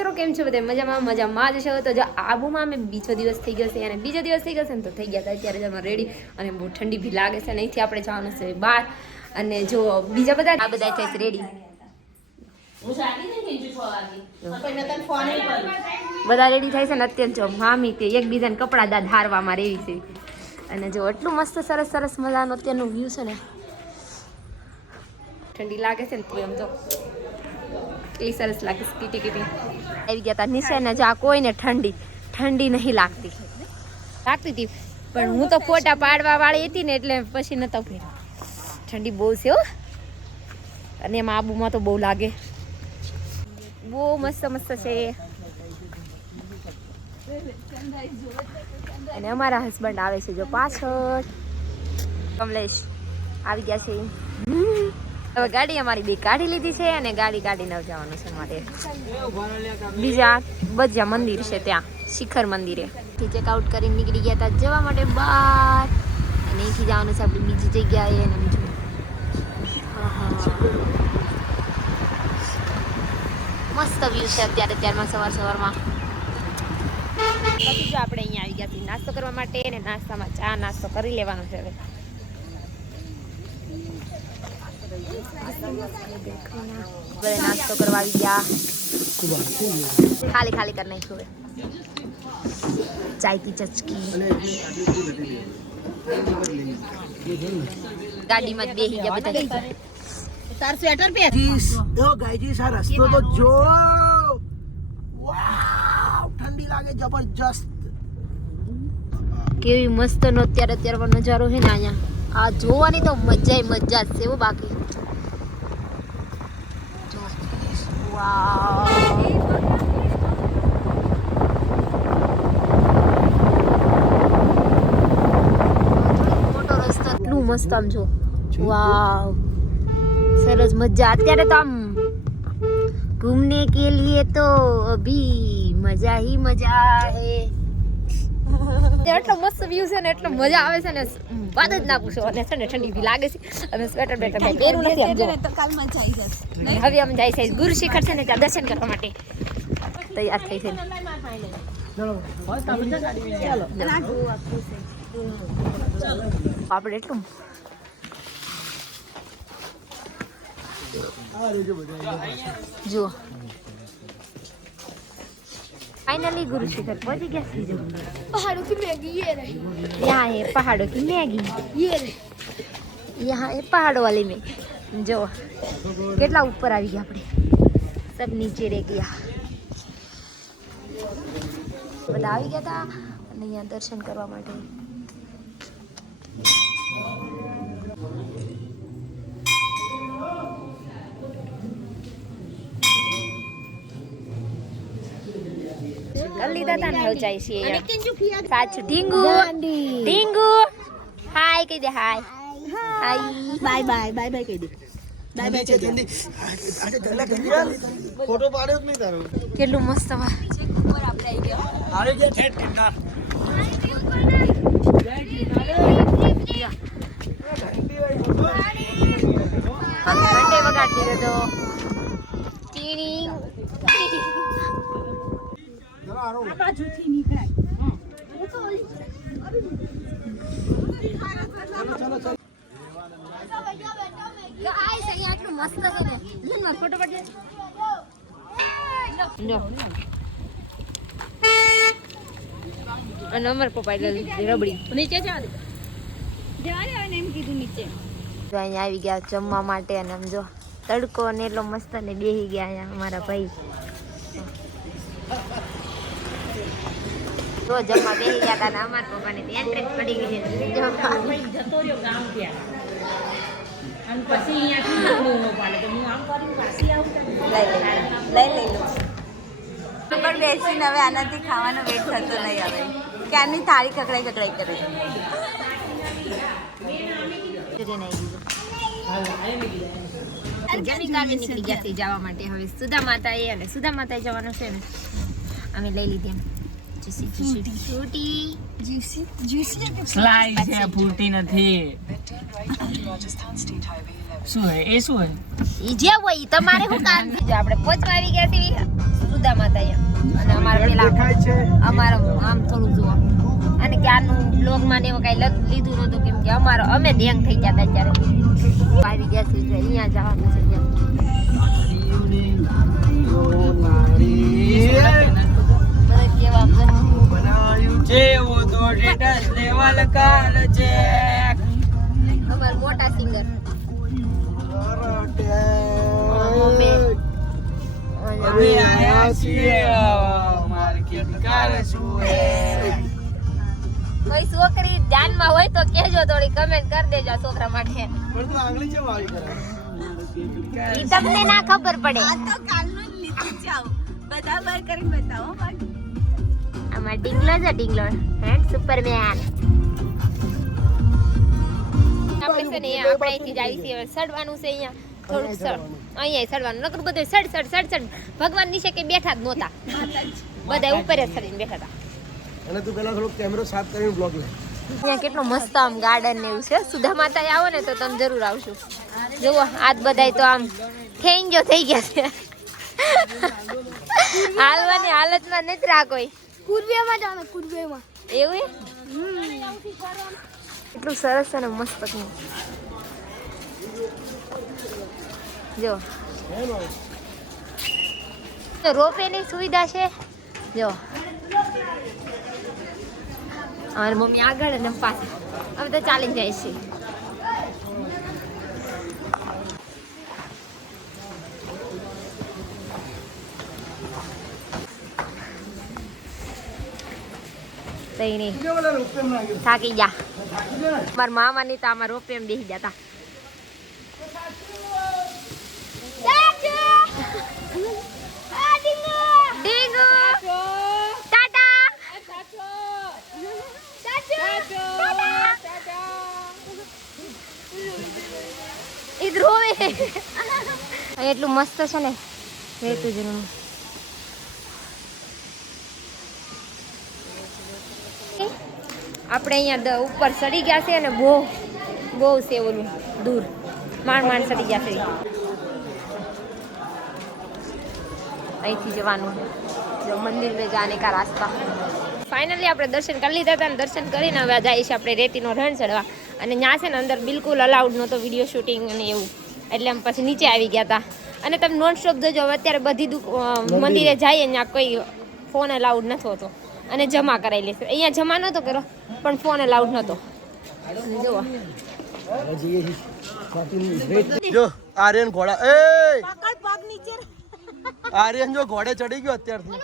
મિત્રો કેમ છો બધા મજામાં જ છો તો જો આબુમાં અમે બીજો દિવસ થઈ ગયો છે અને બીજો દિવસ થઈ ગયો છે ને તો થઈ ગયા હતા અત્યારે જમા રેડી અને બહુ ઠંડી ભી લાગે છે અને અહીંથી આપણે જવાનું છે બહાર અને જો બીજા બધા આ બધા થાય રેડી બધા રેડી થાય છે ને અત્યારે જો મામી તે એકબીજાને કપડાં દાદ હારવામાં રેવી છે અને જો એટલું મસ્ત સરસ મજાનું અત્યારનું વ્યૂ છે ને ઠંડી લાગે છે ને તો એમ તો એ સરસ લાગે છે કીટી આવી ગયા હતા નિશાને જા કોઈને ઠંડી નહીં લાગતી હતી પણ હું તો ફોટા પાડવા વાળી હતી ને એટલે પછી નતો ફેર્યો ઠંડી બહુ છે હો અને એમાં આબુમાં તો બહુ લાગે બહુ મસ્ત છે અને અમારા હસબન્ડ આવે છે જો પાછળ કમલેશ આવી ગયા છે હવે ગાડી અમારી બે કાઢી લીધી છે અને ગાડી કાઢીને જવાનું છે મારે બીજા બધા મંદિર છે ત્યાં શિખર મંદિરે ચેકઆઉટ કરીને નીકળી ગયા હતા જવા માટે બહાર અને અહીંથી જવાનું છે આપણી બીજી જગ્યાએ અને બીજું મસ્ત વ્યૂ છે અત્યારમાં સવારમાં પછી જો આપણે અહીંયા આવી ગયા છીએ નાસ્તો કરવા માટે અને નાસ્તામાં ચા નાસ્તો કરી લેવાનો છે હવે બધા નાસ્તો કરવા આવી ગયા ખાલી કરી નાખ્યું ચાય કી ચચકી ગાડીમાં જ બેસી ગયા બધા તાર સ્વેટર પહેર જો ગાઈજીસ આ રસ્તો તો જો વાવ ઠંડી લાગે જબરજસ્ત કેવી મસ્ત નો અત્યારનો નજારો છે ને અહીંયા આ જોવાની તો મજા જ છે એવું બાકી વાવ મોટો રસ્તો એટલું મસ્ત આમ જો વાવ સરસ મજા અત્યારે તો આમ घूमने के लिए तो अभी मजा ही मजा है એટલો મસ્ત વ્યૂ છે ને એટલો મજા આવે છે ને વાત જ ના પૂછો અને છે ને ઠંડી બી લાગે છે અને સ્વેટર બેટર મેં પહેર્યું નથી આમ જો તો કાલ મજા આવી જશે હવે અમે જાય છે ગુરુ શિખર છે ને ત્યાં દર્શન કરવા માટે તૈયાર થઈ છે આપણે એટલું જો फाइनली गुरु शिखर पहुंच गया सी जो पहाड़ों की मैगी ये रही यहाँ है पहाड़ों की मैगी ये रही यहाँ है पहाड़ों वाली में जो કેટલા ઉપર આવી ગયા આપણે સબ નીચે રહી ગયા બધા આવી ગયા હતા અને અહીંયા દર્શન કરવા માટે લીધા હતા ને હવે જાય છે સાચું ઢીંગુ હાય કહી દે હાય बाय बाय बाय बाय કહી દે બાય બાય કહી દે ફોટો પાડ્યો જ નહીં તારો કેટલું મસ્ત વા ઉપર આપણે આવી ગયા ઠેઠ કિનાર ઘંટે વગાડી દીધો ટીણી આ બાજુથી નીકળાય ફોટો પડે અને અમર પપ્પા રબડી નીચે એમ કીધું નીચે અહીંયા આવી ગયા જમવા માટે અને આમ જો તડકો ને એટલો મસ્ત ને બેસી ગયા અહીંયા અમારા ભાઈ તો જમવા બેસી ગયા હતા ને અમારા પપ્પાને એન્ટ્રેન્સ પડી ગઈ છે જતો રહ્યો ગામ ત્યાં અને પછી લઈ લો પણ બેસીને હવે આનાથી ખાવાનો વેટ થતો નહીં હવે ક્યારની થાળી કકડાઈ કરે નીકળી ગયા જવા માટે હવે સુધા માતાએ જવાનું છે ને અમે લઈ લીધી ફ્રૂટી સ્લાઈસ છે ફૂટી નથી શું હે એ શું હે ઈ જે હોય ઈ તમારે શું કામ છે જો આપણે પહોંચવા આવી ગયા છીએ સુધા માતા અહીંયા અને અમારે પેલા દેખાય છે અમારો આમ થોડું જુઓ અને ક્યારનું બ્લોગ માં ને એવું કઈ લીધું નહોતું કેમ કે અમારો અમે ધ્યાન થઈ ગયા હતા ત્યારે આવી ગયા છે અહીંયા જવાનું છે બધા કેવા બનાવ્યું છે વો તો સ્ટેટસ લેવલ કાલ છે અમાર મોટા સિંગર અમે આયા છીએ માર્કેટ કાર શું હે કોઈ છોકરી ધ્યાનમાં હોય તો કહેજો થોડી કમેન્ટ કરી દેજો આ છોકરા માટે પણ તું આંગળી છે વાળી કરે ઈ તમને ના ખબર પડે આ તો કાલનું જ લીધું છે આવું. બધા બાર કરીને બતાવો બાકી. આમાં ડીંગલો છે ડીંગલો હેડ સુપરમેન આપણે છે ને આપણે અહીંથી જાય છે હવે સડવાનું છે અહીંયા થોડુંક સડ અહીંયા સડવાનું નકર બધું સડ ભગવાન નીચે કે બેઠા જ નહોતા બધા ઉપર જ સડીને બેઠા હતા અને તું પેલા થોડો કેમેરો સાફ કરીને બ્લોગ લે અહીંયા કેટલો મસ્ત આમ ગાર્ડન ને એવું છે સુધા માતા આવો ને તો તમે જરૂર આવશો જુઓ આજ બધાય તો આમ થેન્જો થઈ ગયા છે હાલવાની હાલતમાં નથી રાખોય કુરવેમાં જાણે કુરવેમાં એવું એટલું સરસ છે ને મસ્ત છે જો રોપે ની સુવિધા છે જો અમારી મમ્મી આગળ અને પાછળ અમે તો ચાલીને જાય છે તઈ નહીં થાકી જા મારા મામા ની તો આમાં રોપે એમ બેસી જતા એટલું મસ્ત છે ને રેતું જનું આપણે અહીંયા ઉપર ચડી ગયા છે અને બહુ છે ઓલું દૂર માંડ ચડી ગયા છે અહીંથી જવાનું જો મંદિર में जाने का रास्ता ફાઇનલી આપણે દર્શન કરી લીધા હતા અને દર્શન કરીને હવે જઈએ છીએ આપણે રેતીનો રણ ચડવા અને ત્યાં છે ને અંદર બિલકુલ અલાઉડ નહોતો વિડીયો શૂટિંગ અને એવું એટલે અમે પછી નીચે આવી ગયા હતા અને તમે નોન સ્ટોપ જોજો હવે અત્યારે બધી મંદિરે જઈએ ત્યાં કોઈ ફોન અલાઉડ નતો હોતો અને જમા કરાવી લેશે અહીંયા જમા નહોતો કર્યો પણ ફોન અલાઉડ નહોતો જુઓ જો આર્યન ઘોડા એ આર્યન જો ઘોડે ચડી ગયો અત્યારથી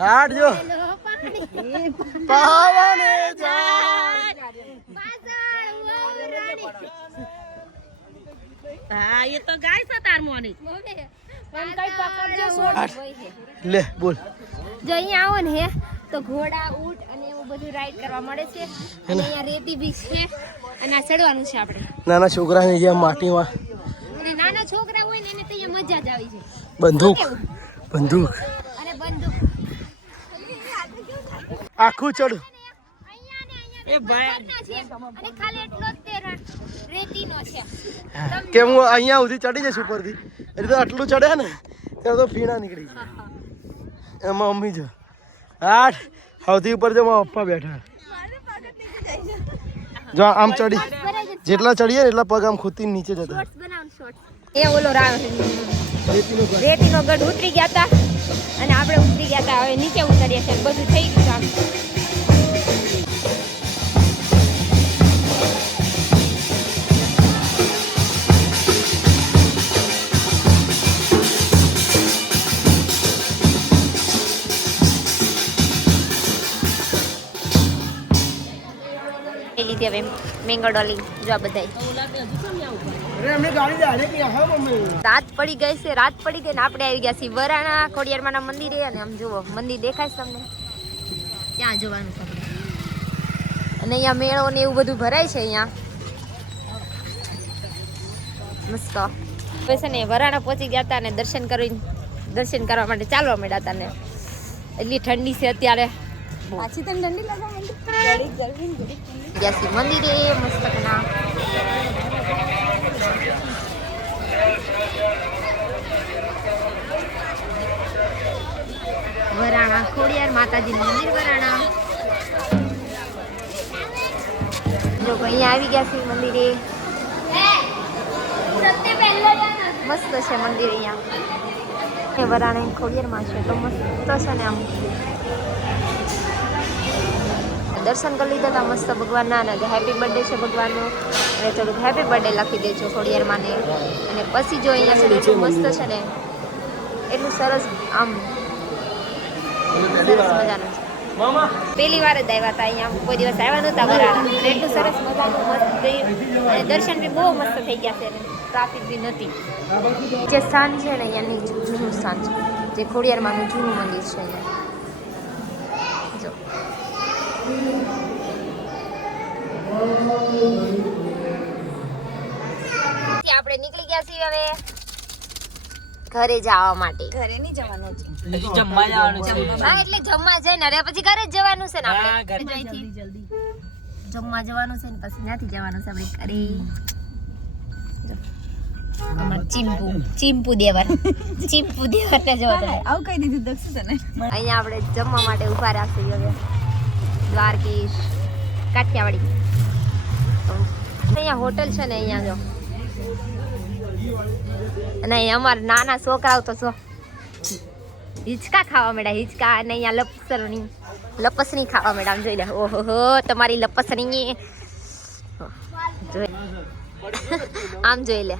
હાડ જો પાવાને હા એ તો ગાય છે તાર મોની લે બોલ જો અહીંયા આવો ને હે તો ઘોડા ઊંટ અને એવું બધું રાઈડ કરવા મળે છે અને અહીંયા રેતી બી છે અને આ ચડવાનું છે આપણે નાના છોકરાને જેમ માટીમાં અને નાના છોકરા હોય ને એને તો અહીંયા મજા જ આવી જાય બંદૂક બંદૂક અને બંદૂક આખું ચડ એ ભાઈ અને ખાલી એટલો જ તે રેતીનો છે કે હું અહીંયા સુધી ચડી જઈશ ઉપરથી એટલે તો આટલું ચડ્યા ને ત્યાં તો ફીણા નીકળી ગયા એમાં મમ્મી જો આઠ સૌથી ઉપર જો મારા પપ્પા બેઠા જો આમ ચડી જેટલા ચડીએ ને એટલા પગ આમ ખુદથી નીચે જતા એ ઓલો રેતીનો ગઢ ઉતરી ગયા હતા અને આપણે ઉતરી ગયા હતા હવે નીચે ઉતરીએ છે બધું થઈ ગયું આમ લીધી હવે મેંગો ડોલી જો આ બધાય રાત પડી ગઈ છે રાત પડી ગઈ ને આપણે આવી ગયા છીએ વરાણા ખોડિયારમાંના મંદિરે અને આમ જુઓ મંદિર દેખાય છે તમને ત્યાં જવાનું છે અને અહીંયા મેળો ને એવું બધું ભરાય છે અહીંયા મસ્ત હવે છે ને વરાણા પહોંચી ગયા હતા અને દર્શન કરીને દર્શન કરવા માટે ચાલવા માંડ્યા હતા ને એટલી ઠંડી છે અત્યારે પાછી તને ઠંડી લાગવા માંડી ઘડી ગરમી ઘડી ઠંડી ગયા છીએ મંદિરે મસ્તકના વરાણા ખોડિયાર માતાજીનું મંદિર વરાણા જો અહીંયા આવી ગયા છે મંદિરે મસ્ત છે મંદિર અહીંયા વરાણા ખોડિયારમાં છે તો મસ્ત છે ને આમ દર્શન કરી લીધા હતા મસ્ત ભગવાનના અને હેપી બર્થડે છે ભગવાનનો અને થોડુંક હેપી બર્થડે લખી દેજો ખોડિયારમાંને અને પછી જો અહીંયા છે ને એટલું મસ્ત છે ને એટલું સરસ આમ સરસ મજાનું છે પહેલી વાર જ આવ્યા હતા અહીંયા કોઈ દિવસ આવ્યા નહોતા વરાણા અને એટલું સરસ મજાનું મસ્ત ગયું અને દર્શન બી બહુ મસ્ત થઈ ગયા છે ટ્રાફિક બી નથી જે સ્થાન છે ને અહીંયાની જૂનું સ્થાન છે જે ખોડિયારમાંનું જૂનું મંદિર છે અહીંયા જો આપણે નીકળી ગયા છીએ હવે ઘરે જવા માટે ઘરે નહીં જવાનું છે હજી જમવા જવાનું છે હા એટલે જમવા જઈને અરે પછી ઘરે જ જવાનું છે ને હા, આપણે ઘરે. જલ્દી જમવા જવાનું છે ને પછી ત્યાંથી જવાનું છે આપણે ઘરે જો. અમાર ચીમ્પુ દેવર ને જો તમે આવું કહી દીધું દક્ષ તને અહીંયા આપણે જમવા માટે ઊભા રાખી હવે દ્વારકેશ કાઠિયાવાડી તો અહીંયા હોટલ છે ને અહીંયા જો અને અહીંયા અમારા નાના છોકરાઓ તો જો હિંચકા ખાવા માંડ્યા હિંચકા અને અહીંયા લપસણી ખાવા માંડ્યા આમ જોઈ લે ઓહો તમારી લપસણી જોઈ આમ જોઈ લે